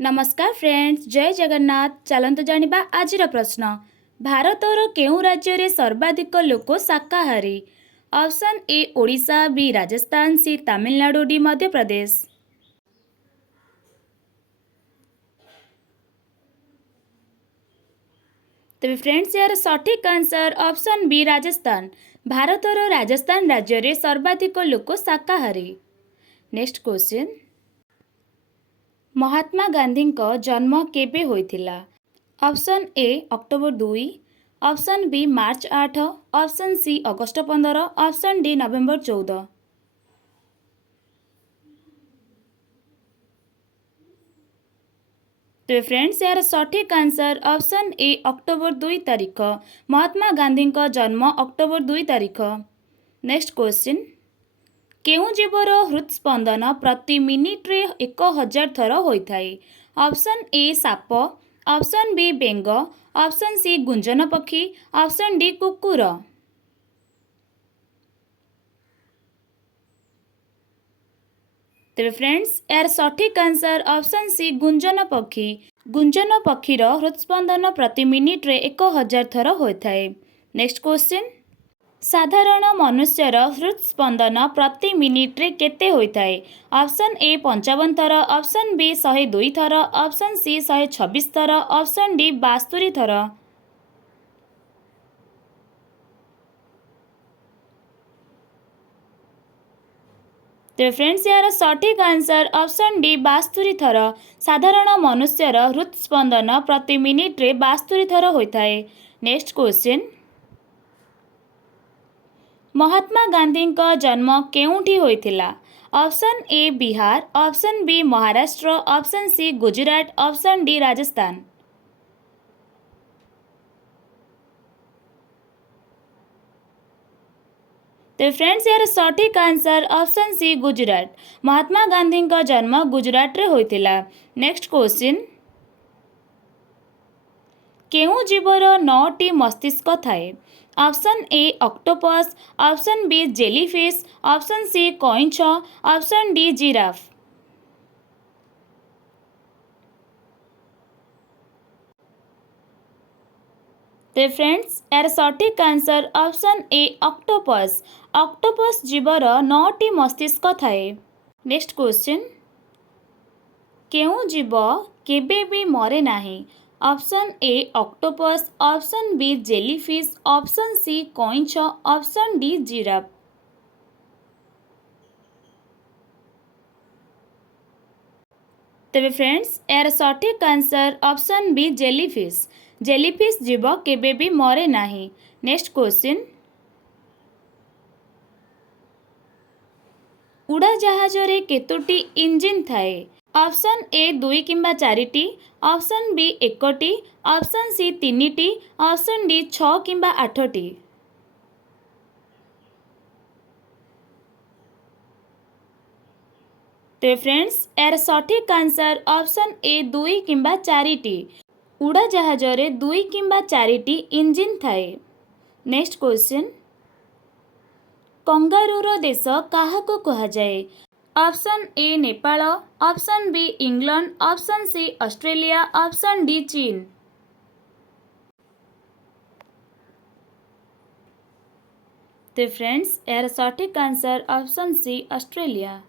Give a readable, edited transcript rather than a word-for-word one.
नमस्कार फ्रेंड्स, जय जगन्नाथ। चलतु जानिबा आजिर प्रश्न। भारतर केउं राज्य रे सर्वाधिक लोक शाकाहारी? Option A Odisha, B Rajasthan, C Tamil Nadu, D Madhya Pradesh. तेबे फ्रेंड्स यार सठिक आंसर ऑप्शन बी राजस्थान। भारतर राजस्थान राज्य रे सर्वाधिक लोक शाकाहारी। Next question. महात्मा गांधी जन्म केबे होइथिला? Option A October 2, option B March 8, option C August 15, option D November 14। तो फ्रेंड्स यार सठिक आंसर ऑप्शन ए अक्टोबर 2 तारीख। महात्मा गांधी जन्म अक्टोबर 2 तारीख। Next question. केउं जीवर हृत्स्पंदन प्रति मिनिट्रे 1000 थर होइथाए? ऑप्शन ए साप, ऑप्शन बी बेंग, ऑप्शन सी गुंजन पक्षी, ऑप्शन डी कुकुर। तेरे फ्रेंड्स यार सठिक आंसर ऑप्शन सी गुंजन पक्षी। गुंजन पक्षीर हृत्स्पंदन प्रति मिनिट्रे 1000 थर होइथाए। Next question. साधारण मनुष्यर हृत्स्पंदन प्रति मिनिट्रे केते होइथाए? ऑप्शन ए 55 थर, ऑप्शन बी 102 थर, ऑप्शन सी 126 थर, ऑप्शन डी 72 थर। तो फ्रेंड्स यार सठिक आंसर ऑप्शन डी 72 थर। साधारण मनुष्यर हृत्स्पंदन प्रति मिनिट्रे 72 थर होइथाए। Next question. महात्मा गांधी जन्म केउंठी होइथिला? Option A Bihar, option B Maharashtra, option C Gujarat, option D Rajasthan. तो फ्रेंड्स यार सठिक answer option C Gujarat. Mahatma Gandhi जन्म गुजरात रे होइथिला। Next question. केउं जीवर 9टी मस्तिष्क थाए? Option A octopus, option B jellyfish, option C कइंछ, ऑप्शन डी जिराफ। तो फ्रेंड्स यार सठिक answer option A octopus. Octopus जीवर 9टी मस्तिष्क थाए। Next question. केउं जीव केबे भी मरे नाही? Option A octopus, option B jellyfish, option C कइंछ, ऑप्शन डी जिराफ। तेबे फ्रेंड्स यार सठिक answer option B jellyfish. Jellyfish जीव केबे भी मरे नाही। Next question. उड़ाजाहाज रे केतोटी इंजिन थाए? ऑप्शन ए 2 किंबा 4टी, ऑप्शन बी 1टी, ऑप्शन सी 3टी, ऑप्शन डी 6 किंबा 8टी। तो फ्रेंड्स यार सठिक आंसर ऑप्शन ए 2 किंबा 4टी। उड़ाजाहाज रे 2 किंबा 4टी इंजिन थाए। Next question. कंगारूर देश काहाको कुहाजाए? Option A Nepal, option B England, option C Australia, option D चीन। तो फ्रेंड्स यार सठिक आंसर ऑप्शन सी ऑस्ट्रेलिया।